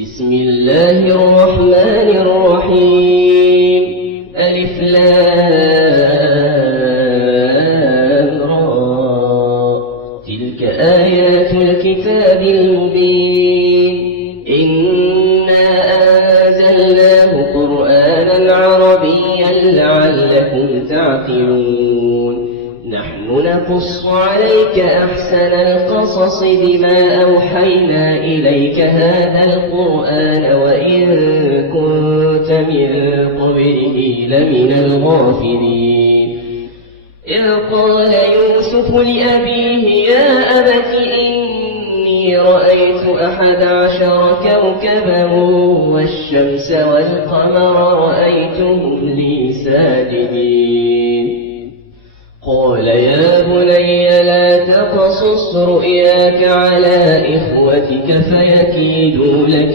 بسم الله الرحمن الرحيم. ألف لام را. تلك آيات الكتاب المبين. إنا أنزلناه قرآنا عربيا لعلكم تعقلون. نحن نقص عليك أحسن القصص بما أوحينا إليك هذا القرآن وإن كنت من قبله لمن الغافلين. إذ قال يوسف لأبيه يا أبت إني رأيت 11 كوكبا والشمس والقمر رأيتهم لي ساجدين. قال يا بني لا تقصص رؤياك على إخوتك فيكيدوا لك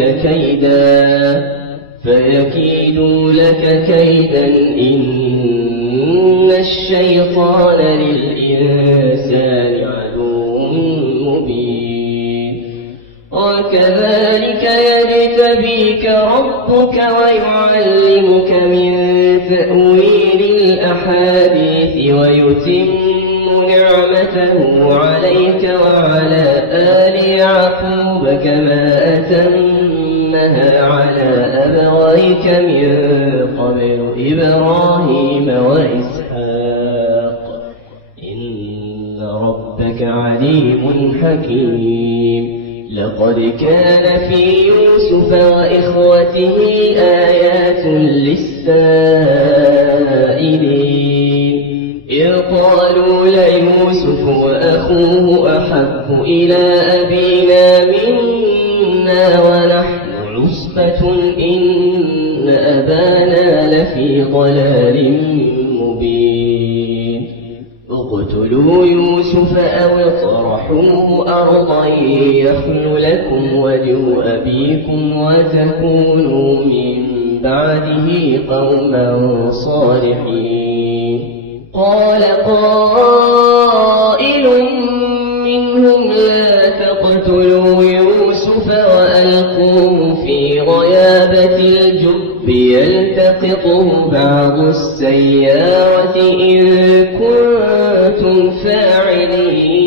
كيدا إن الشيطان للإنسان عدو مبين. وكذلك يجتبيك ربك ويعلمك من تأويل الأحاديث ويتم نعمته عليك وعلى آل يعقوب كما أتمها على أبويك من قبل إبراهيم وإسحاق إن ربك عليم حكيم. لقد كان في يوسف وإخوته آيات للسائلين. إذ قالوا ليوسف وأخوه أحب إلى أبينا منا ونحن عصبة إن أبانا لفي ضلال مبين. اقتلوا يوسف أو اطرحوه أرضا يخل لكم وجه أبيكم وتكونوا من بعده قوما صالحين. قال قائل منهم لا تقتلوا يوسف وألقوه في غيابة الجب يلتقطه بعض السيارة إن كنتم فاعلين.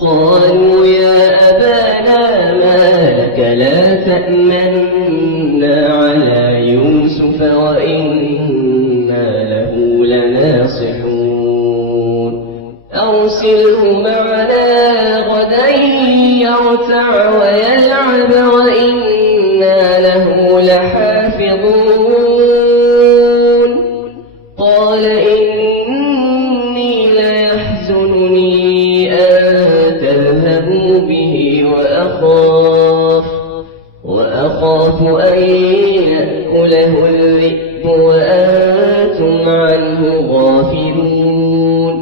قالوا يا أبانا ما لك لا تأمنا على يوسف وإنا له لناصحون. أرسله معنا غدا يرتع ويلعب وإنا له لحافظون. قال إني ليحزنني أن تذهبوا به وأخاف أن يأكله الذئب وأنتم عنه غافلون.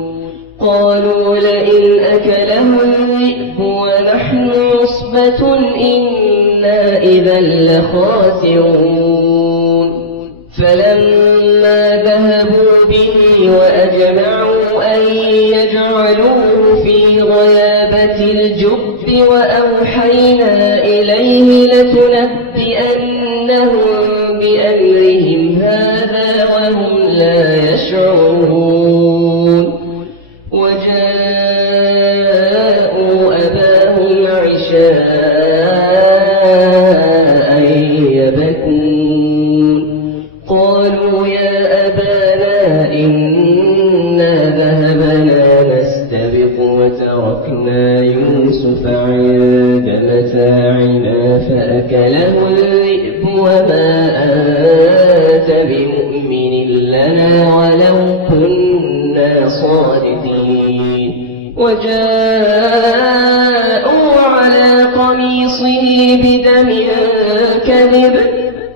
قالوا لئن أكله الذئب ونحن عصبة إنا إذا لخاسرون. فلما ذهبوا به وأجمعوا أن يجعلوه في غيابة الجب وأوحينا إليه لتنبئنهم بأمرهم هذا وهم لا يشعرون. وجاءوا أباهم عشاء يبكون. قالوا يا أبانا إنا ذهبنا نستبق وتركنا يوسف عند متاعنا فأكله الذئب وما أنت بمؤمن لنا ولو كنا صادقين. وجاءوا على قميصه بدم كذب.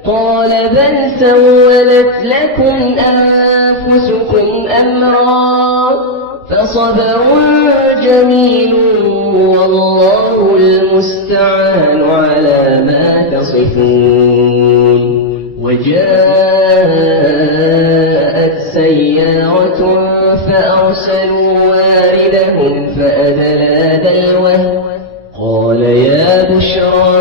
قال بل سولت لكم أنفسكم أمرا فصبر جميل والله المستعان على ما تصفون. وجاءت سيارة فأرسلوا واردهم فأدلى دلوه قال يا بشرى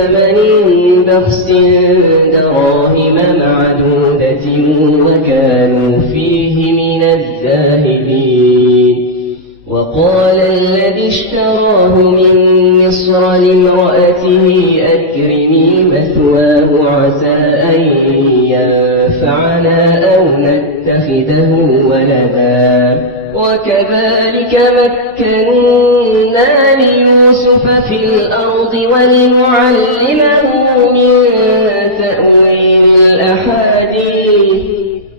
بثمن بخس دراهم معدودة وكانوا فيه من الزاهدين. وقال الذي اشتراه من مصر لامرأته أكرمي مثواه عسى أن ينفعنا أو نتخذه ولدا. وكذلك مكنا ليوسف في الأرض ولنعلمه من تأويل الأحاديث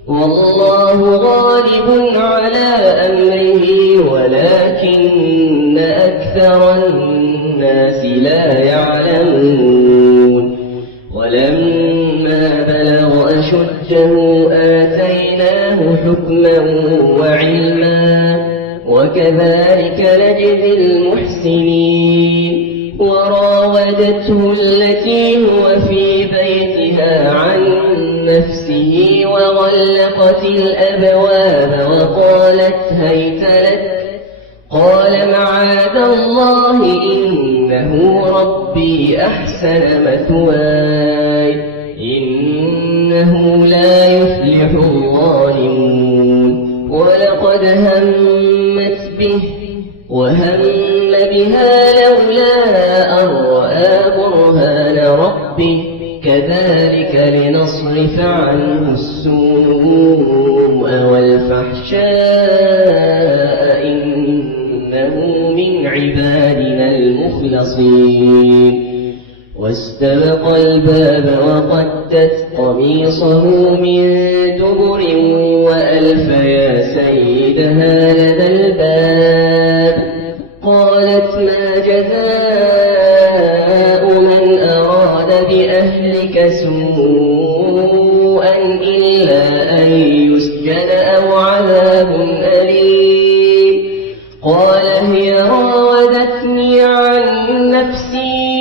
والله غالب على أمره ولكن أكثر الناس لا يعلمون. ولما بلغ أشده آتيناه حكما وعلما وكذلك نجزي المحسنين. وراودته التي هو في بيتها عن نفسه وغلقت الأبواب وقالت هيت لك قال معاذ الله إنه ربي أحسن مثواي إنه لا يفلح الظالمون. ولقد همت به وهم بها لولا أن رأى برهان ربه كذلك لنصرف عنه السوء والفحشاء إنه من عبادنا المخلصين. واستبق الباب وقدت قميصه من دبر وألف يا سيدها لدى الباب. قالت ما جزاء من أراد بأهلك سوءا إلا أن يسجن أو عذاب أليم. قال هي راودتني عن نفسي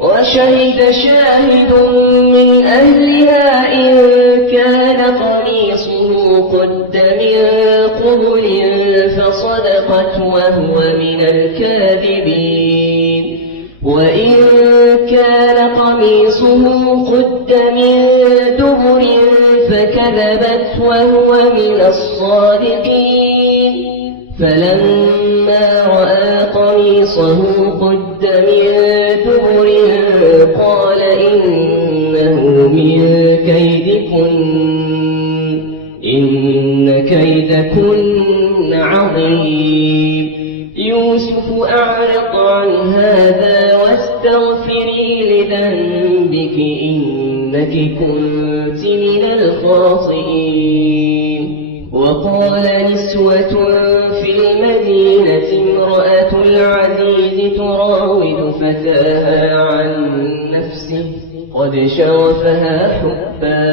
وشهد شاهد من أهلها إن كان قميصه قد من قبل فصدقت وهو من الكاذبين. وإن كان قميصه قد من دبر فكذبت وهو من الصادقين. فلما رأى قميصه قد من دبر قال إنه من كيدكن إن كيدكن عظيم. يوسف أعرض عن هذا واستغفري لذنبك إنك كنت من الخاطئين. وقال نسوة في المدينة امرأة العزيز تراود فتاها عن نفسه قد شغفها حبا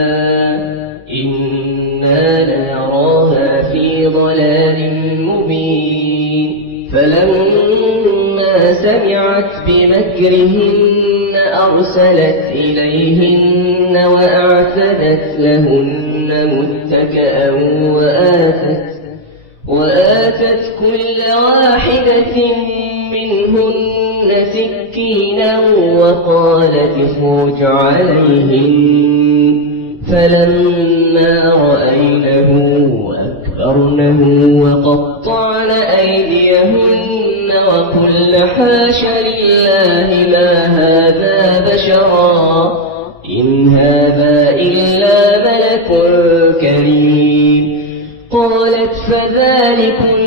إنا لنراها في ضلال مبين. فلما سمعت بمكرهن أرسلت إليهن وأعتدت لهن متكئا وآتت كل واحدة منهن سكينا وقالت اخرج عليهن. فلما رأينه أكبرنه وقطعن أيديهن وقلن حاش لله ما هذا بشرا إن هذا إلا ملك كريم. قالت فذلكن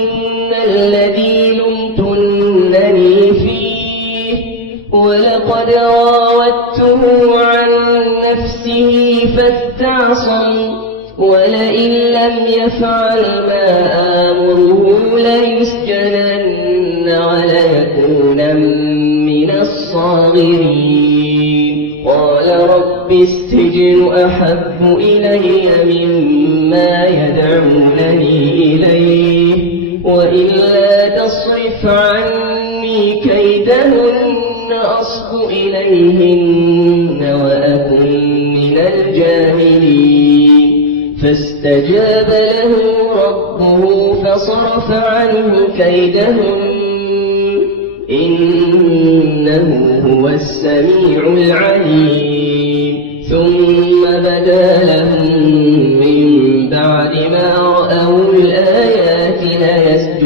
الذي لمتنني فيه ولقد راودته عن نفسه فاستعصم ولئن لم يفعل ما آمره ليسجنن وليكون من الصاغرين. قال رب السجن أحب إلي مما يدعونني إليه وإلا تصرف عني كيدهن أصب إليهن وأكن من الجاهلين. فاستجاب له ربه فصرف عنه كيدهن إنه هو السميع العليم ثم بدا لهم من بعد ما رأوا الآيات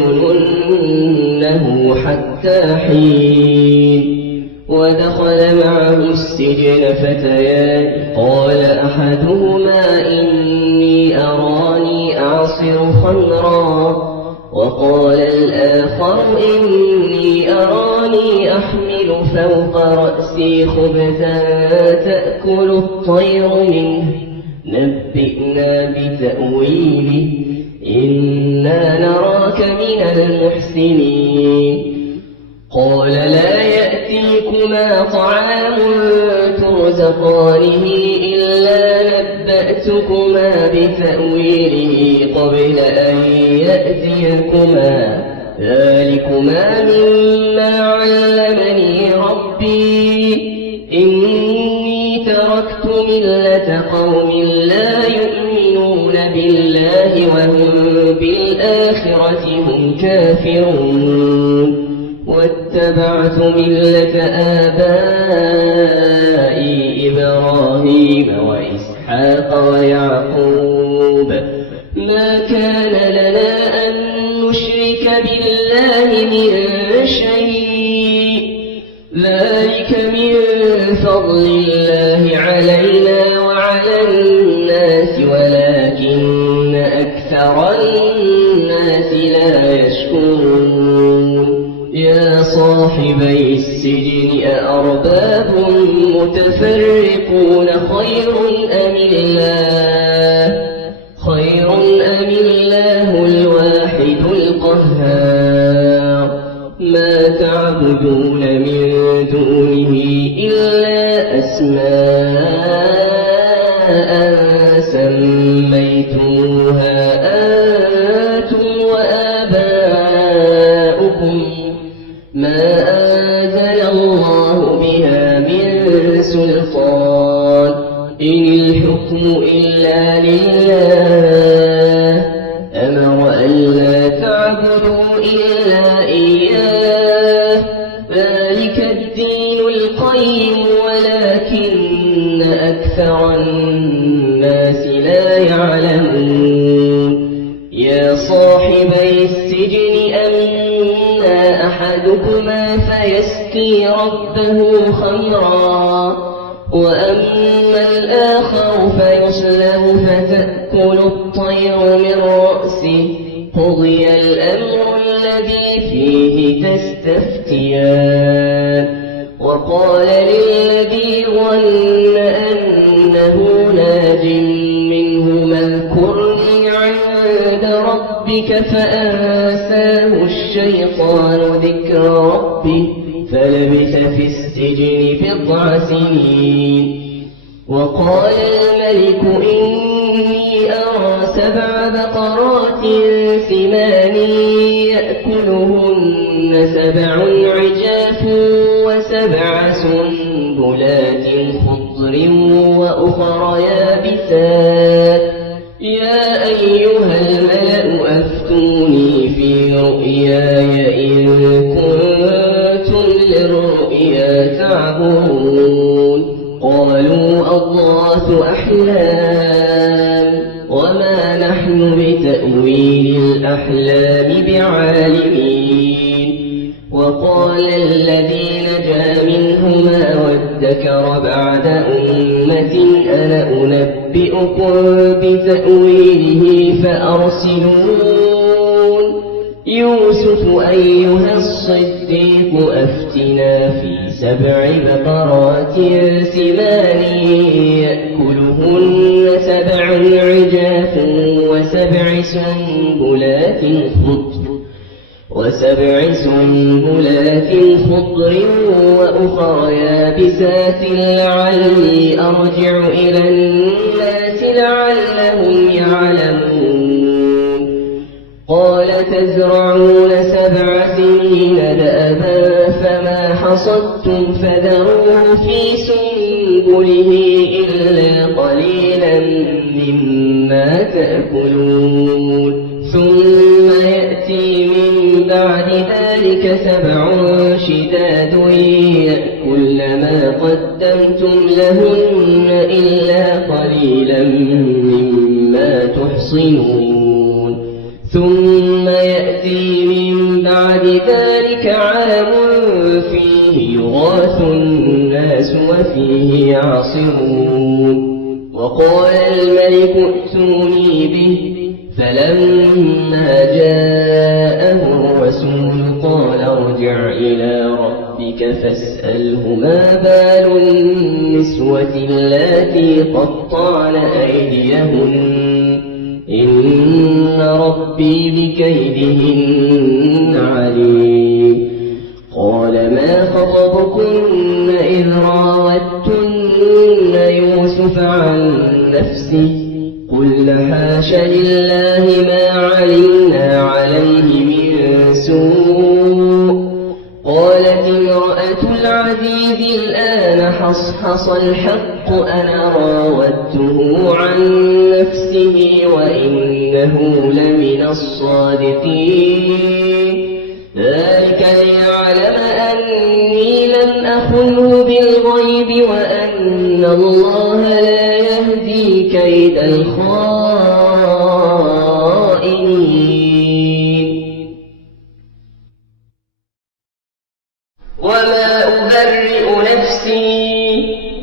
ليسجننه حتى حين ودخل معه السجن فتيان قال أحدهما إني أراني أعصر خمرا وقال الآخر إني أراني أحمل فوق رأسي خبزا تأكل الطير منه نبئنا بتأويله إنا نراك من المحسنين قال لا يأتيكما طعام ترزقانه إلا نبأتكما بتأويله قبل أن يأتيكما ذلكما مما علمني ربي إني تركت ملة قوم لا يؤمنون بالله وهم بالآخرة هم كافرون واتبعت ملة آبائي إبراهيم وإسحاق ويعقوب ما كان لنا أن نشرك بالله من شيء ذلك من فضل الله علينا وعلى الناس ولكن أكثر الناس لا يشكرون يا صاحبي السجن أأرباب متفرقون خير أم الله الواحد القهار ما تعبدون من دونه إلا أسماء سميتموها أنتم وآباؤكم ما أنزل الله بها من سلطان إن الحكم إلا لله أمر ألا تعبدوا إلا إياه ذلك الدين القيم ولكن أكثر الناس لا يعلمون يا صاحبي السجن أما أحدكما فيسقي ربه خمرا وأما الآخر فيصلب فتأكل الطير من رأسه قضي الأمر الذي فيه تستفتيان وقال للذي ظن أنه ناج منهما اذكرني عند ربك فأنساه الشيطان ذكر ربه فلبث في السجن 9 سنين وقال الملك إني أرى 7 بقرات سمان يأكلهن 7 عجاف و7 سنبلات خضر وأخر يابسات يا أيها الملأ أفتوني في رؤياي إن كنتم للرؤيا تعبرون قالوا أضغاث أحلام وما نحن بتأويل الأحلام بعالمين وقال الذي نجا منهما وادكر بعد أمة أنا أنبئكم بتأويله فأرسلون يوسف أيها الصديق أفتنا في 7 بقرات سمان يأكلهن 7 عجاف و7 سنبلات خضر وأخر يابسات لعلي أرجع إلى الناس لعلهم يعلمون قال تزرعون 7 سنين دأبا فما حصدتم فذروه في سنبله إلا قليلا مما تأكلون ثم يأتي من بعد ذلك 7 شداد يأكلن ما قدمتم لهن إلا قليلا مما تحصنون ثم يأتي من بعد ذلك عام فيه يغاث الناس وفيه يعصرون وقال الملك ائتوني به فلما جاءه الرسول قال ارجع إلى ربك فاسأله ما بال النسوة اللاتي قطعن أيديهن إن ربي بكيدهن عليم قال ما خطبكن إذ راوتن يوسف عن نفسه قلن حاش لله ما علمنا عليه من سوء قالت امرأة العزيز الآن حصحص الحق أنا راودته عن نفسه وإنه لمن الصادقين ذلك ليعلم أني لم أخنه بالغيب وأن الله لا يهدي كيد الخائنين وما أبرئ نفسي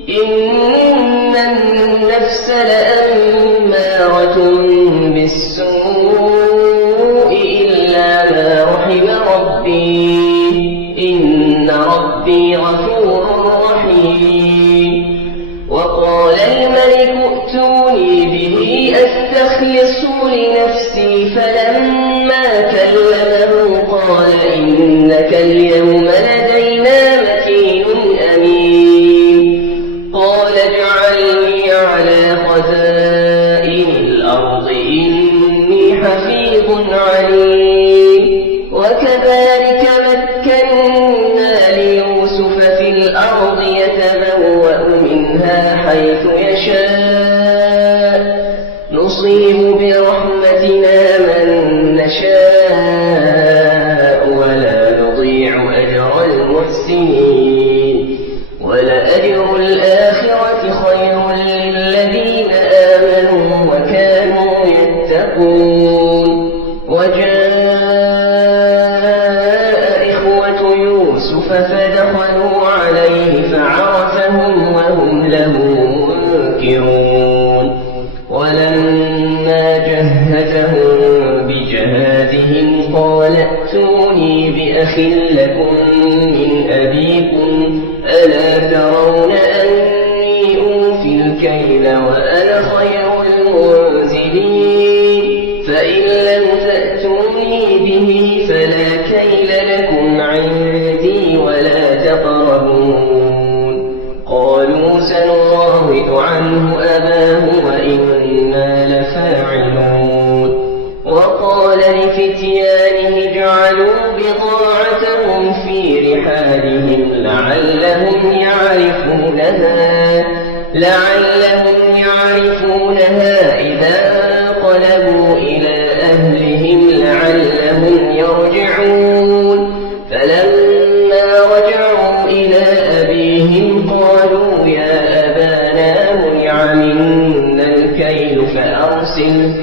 إن النفس لأمارة بالسوء إلا ما رحم ربي إن ربي غفور رحيم وقال الملك ائتوني به أستخلصه لنفسي فلما كلمه قال إنك اليوم لدينا مكين أمين قال اجعلني على خزائن الأرض إني حفيظ عليم وكذلك مكنا ليوسف في الأرض يتبوأ منها حيث يشاء نصيب برحمتنا من نشاء ولا نضيع أجر المحسنين ولأجر الآخرة خير للذين آمنوا وكانوا يتقون وجاء إخوة يوسف فدخلوا عليه فعرفهم وهم له منكرون ولما جهزهم بجهازهم قال ائتوني بأخ لكم من أبيكم ألا ترون أني أوفي الكيل وأنا خير المنزلين فإن لم تأتوني به فلا كيل لكم عندي ولا تقربون قالوا سنراود عنه أباه وإنا لفاعلون وقال لفتيانه اجعلوا بضاعتهم في رحالهم لعلهم يعرفونها إذا انقلبوا إلى أهلهم لعلهم يرجعون فلما رجعوا إلى أبيهم قالوا يا أبانا منع منا الكيل فأرسل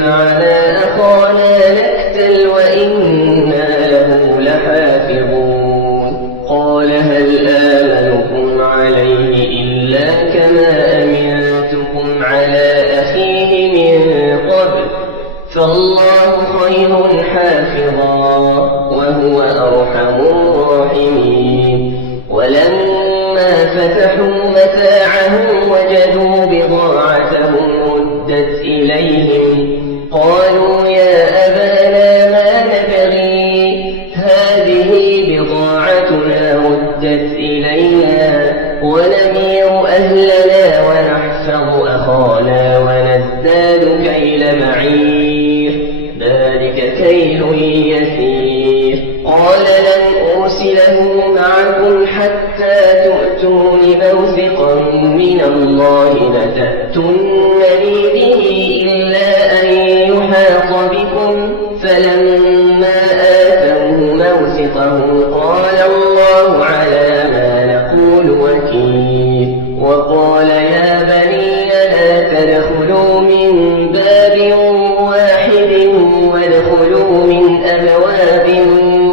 معنا أخانا نكتل وإنا له لحافظون قال هل آمنكم عليه إلا كما أمنتكم على أخيه من قبل فالله خير حافظا وهو أرحم الراحمين ولما فتحوا متاعهم وجدوا بضاعتهم ردت إليهم قالوا يا أبانا ما نبغي هذه بضاعتنا ردت إلينا ونمير أهلنا ونحفظ أخانا ونزداد كيل بعير ذلك كيل يسير قال لن أرسله معكم حتى تؤتون موثقا من الله لتأتونني به إلا أن يحاط بكم فلما تسقطه قال الله على ما نقول وكيل. وقال يا بني لا تدخلوا من باب واحد وادخلوا من أبواب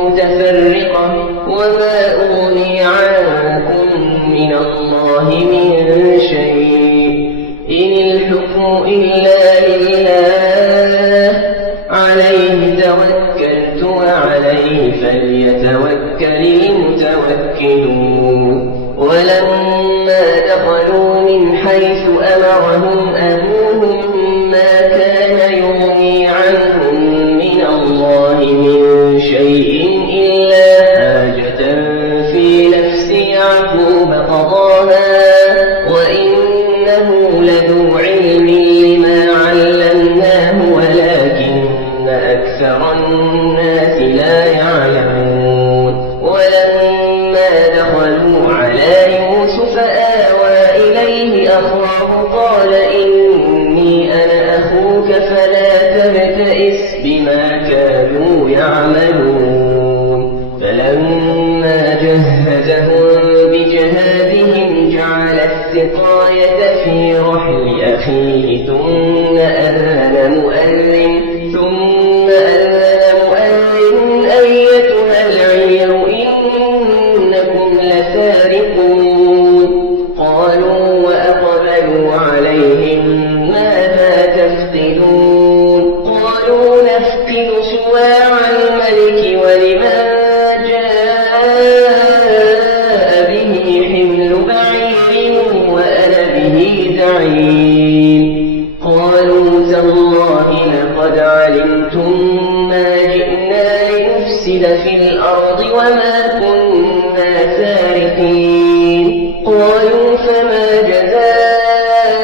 متفرقة وما أغني عنكم من الله من شيء إن الحكم إلا لله عليه توكلت وعليه فليتوكل المتوكلون. ولما دخلوا من حيث أمرهم أبوهم ما كان يغني عنهم من الله من شيء إلا حاجة في نفس يعقوب قضاها وإنه لذو علم لما علمناه ولكن أكثر الناس لا يعلمون. ولما دخلوا على يوسف آوى إليه أخاه قال إني أنا أخوك فلا تبتئس بما كانوا يعملون. فلما جهزهم بجهادهم جعل السقاية في رحل أخيه ثم أذن مؤذن أيتها العير إنكم لسارقون. قالوا وأقبلوا عليهم ماذا تفقدون. قالوا نفقد صواع الملك ولمن جاء به حمل بعير وأنا به زعيم. قالوا تالله لقد علمتم ما جئنا لنفسد في الأرض وما كنا سارقين. قالوا فما جزاؤه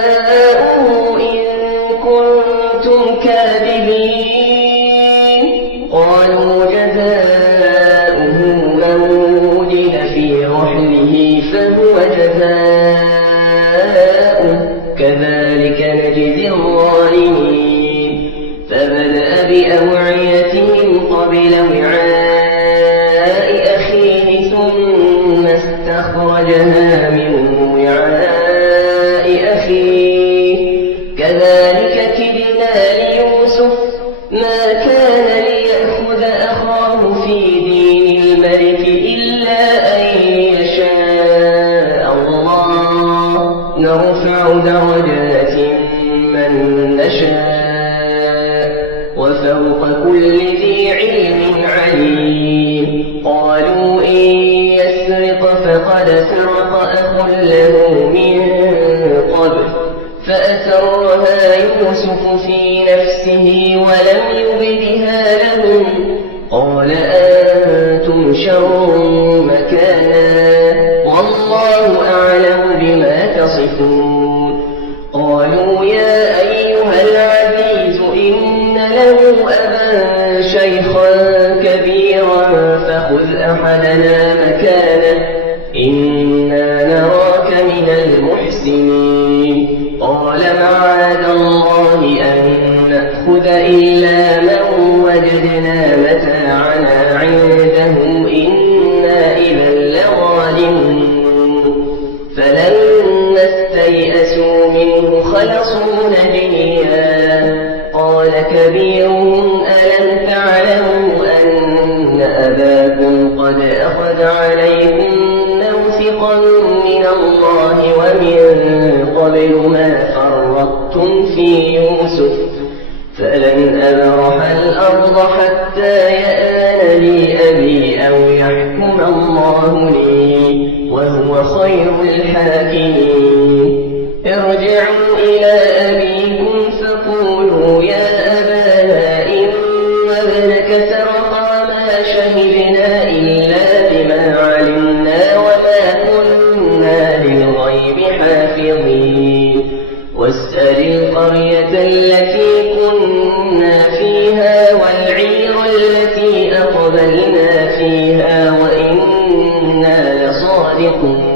إن كنتم كاذبين. قالوا جزاؤه من وجد في رحله فهو جزاؤه كذلك نجزي الظالمين. فبدأ بأوعيتهم قبل وعاء أخيه ثم استخرجها من وعاء أخيه كذلك كدنا ليوسف ما كان ليأخذ أخاه في دين الملك إلا أن يشاء الله نرفع درجات من نشاء وفوق كل ذي علم عليم. قالوا إن يسرق فقد سرق أخ له من قبل فأسرها يوسف في نفسه ولم يبدها لهم. قال أنتم شر مكانا والله أعلم بما تصفون. قالوا يا أيها العزيز إن له أبا شيخا كبيرا فخذ أحدنا مكانه إنا نراك من المحسنين. قال معاذ الله أن نأخذ إلا من وجدنا متاعنا عنده إنا إذا لظالمون. فلما استيئسوا منه خلصوا نجيا. قال كبيرهم ألم تعلموا أن أباكم قد أخذ عليكم موثقا من الله ومن قبل ما فرطتم في يوسف فلن أبرح الأرض حتى يآن لي أبي أو يحكم الله لي وهو خير الحاكمين. ارجعوا إلى أبيكم فقولوا يا أبانا إن ابنك سرق ما شهدنا إلا بما علمنا وما كنا للغيب حافظين. واسأل القرية التي كنا فيها والعير التي أقبلنا فيها وإنا لصادقون.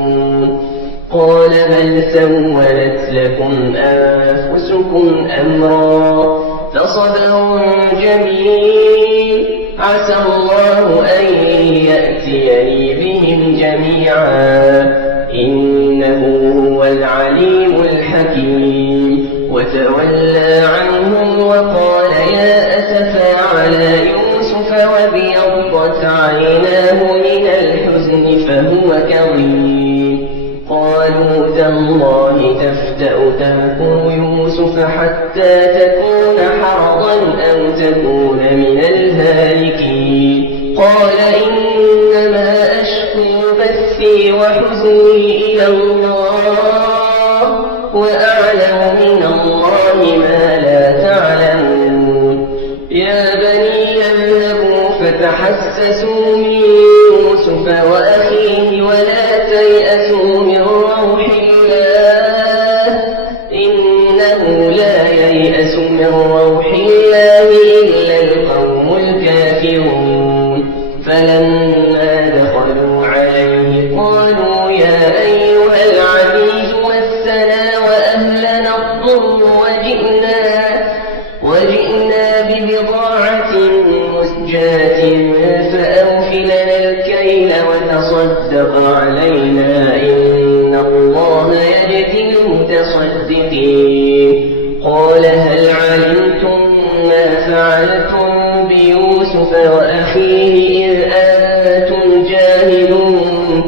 قال بل سولت لكم أنفسكم أمرا فصبر جميل عسى الله أن جميعا إنه هو العليم الحكيم وتولى عنهم وقال يا أسفا على يوسف وابيضت عيناه من الحزن فهو كظيم قالوا تالله تفتأ تذكر يوسف حتى تكون حرضا أو تكون من الهالكين قال إنما أشكو بثي وحزني إلى الله وأعلم من الله ما لا تعلمون يا بني اذهبوا فتحسسوا من يوسف وأخيه ولا تيأسوا من روح الله إنه لا ييأس من روح الله إلا القوم الكافرون فلما دخلوا عليه قالوا يا أيها العزيز مسنا وأهلنا الضر وجئنا ببضاعة مزجاة فأوف لنا الكيل وتصدق علينا إن الله يجزي المتصدقين قال هل علمتم ما فعلتم بيوسف وأخيه إذ أنتم جاهلون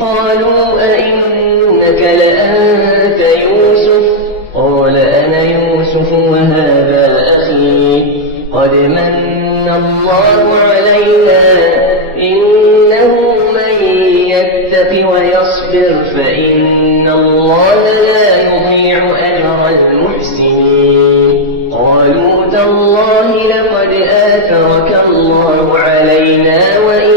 قالوا أئنك لأنت يوسف قال أنا يوسف وهذا أخي قد من الله علينا إنه من يتق ويصبر فإن الله لا يضيع أجر المحسنين قالوا تالله لقد آثرك الله علينا وإن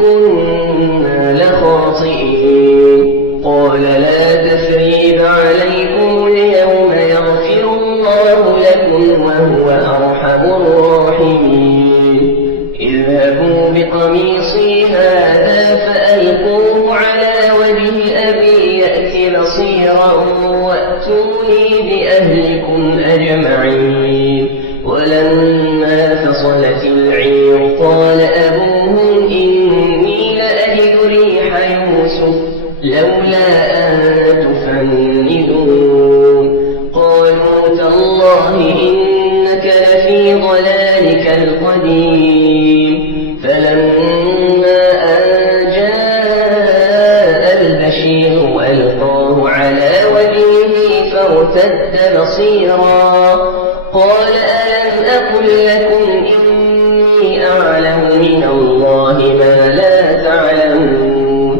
كنا لخاطئين قال لا تثريب عليكم اليوم يغفر الله لكم وهو أرحم الراحمين اذهبوا بقميصي هذا فألقوه على وجه أبي يأت بصيرا وأتوني بأهلكم أجمعين ولما فصلت العير قال أبوهم إني لأجد ريح يوسف لولا أن تفندون قالوا تالله إنك لفي ضلالك القديم فلما أن جاء البشير ألقاه على وجهه فارتد بصيرا قال ألم أقل لكم إني أعلم من الله ما لا تعلمون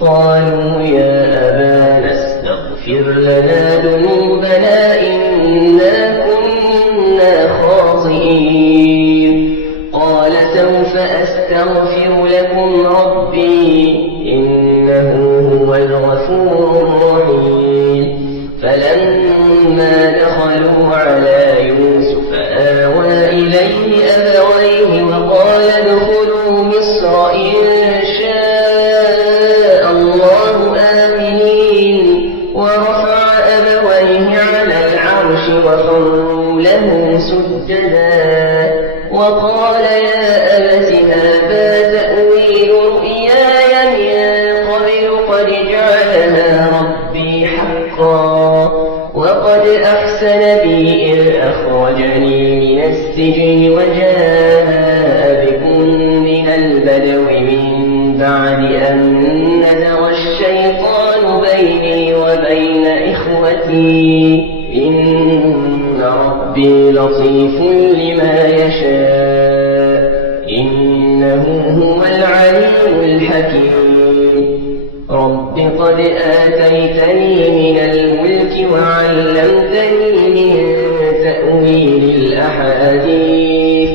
قالوا يا أبانا استغفر لنا ذنوبنا إنا كنا خاطئين قال سوف أستغفر لكم ربي إنه هو الغفور الرحيم فلما دخلوا على يوسف آوى إليه أبويه وقال ادخلوا مصر إن شاء الله آمنين ورفع أبويه على العرش وخروا له سجدا وقال يا أبت هذا تأويل رؤياي من قبل قد جعلها ربي حقا وقد أحسن بي إذ أخرجني من السجن وجاء بكم من البدو من بعد أن نزغ الشيطان بيني وبين إخوتي إن ربي لطيف لما يشاء إنه هو العليم الحكيم رب قد آتيتني من الملك وعلمتني من تأويل الأحاديث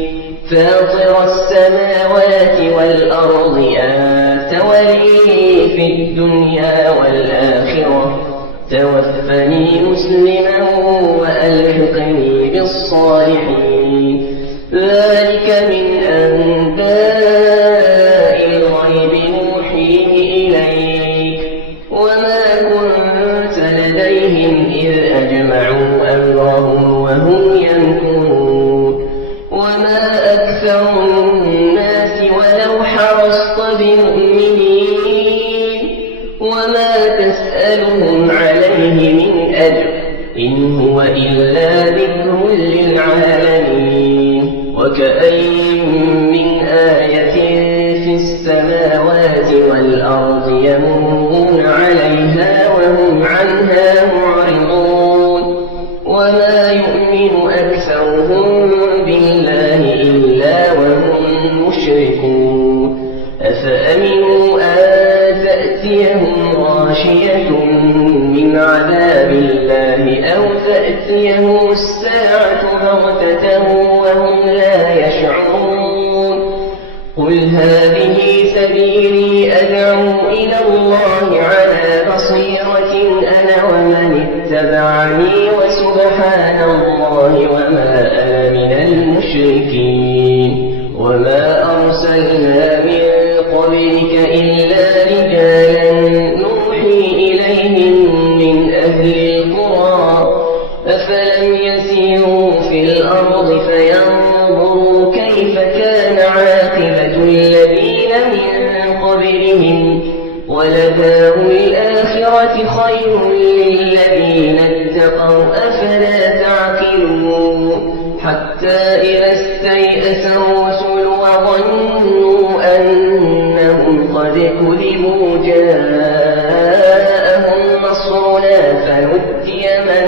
فاطر السماوات والأرض أنت ولي في الدنيا والآخرة توفني مسلما وألحقني بالصالحين ذلك من أنباء الغيب نوحيه إليك وما كنت لديهم إذ أجمعوا أمرهم وهم يمكرون أكثر الناس ولو حرصت بمؤمنين إن هو إلا ذكر للعالمين وكأين من آية في السماوات والأرض يمرون عليها وهم عنها معرضون وما يؤمن أكثرهم بالله إلا وهم مشركون أفأمنوا أن تأتيهم غاشية من عذاب الله أو تأتيهم الساعة بغتة وهم لا يشعرون قل هذه سبيلي أدعو إلى الله على بصيرة أنا ومن اتبعني وسبحان الله وما أنا من المشركين وما أرسلنا من قبلك إلا رجالا نوحي إليهم من أهل القرى أفلم يسيروا في الأرض فينظروا كيف كان عاقبة الذين من قبلهم ولدار الآخرة خير للذين اتقوا أفلا تعقلون حتى إذا استيأس الرسل وظنوا أنهم قد كذبوا جاءهم نصرنا فنجي من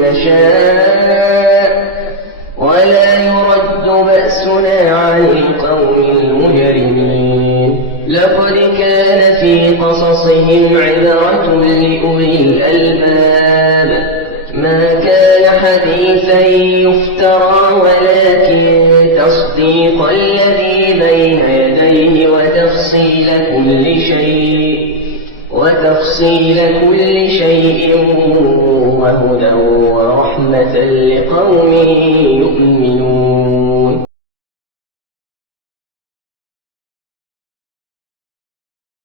نشاء ولا يرد بأسنا عن القوم المجرمين لقد كان في قصصهم عبرة لأولي الألباب ما كان حديثا يفترى ولكن تصديق الذي بين يديه وتفصيل كل شيء وهدى ورحمة لقوم يؤمنون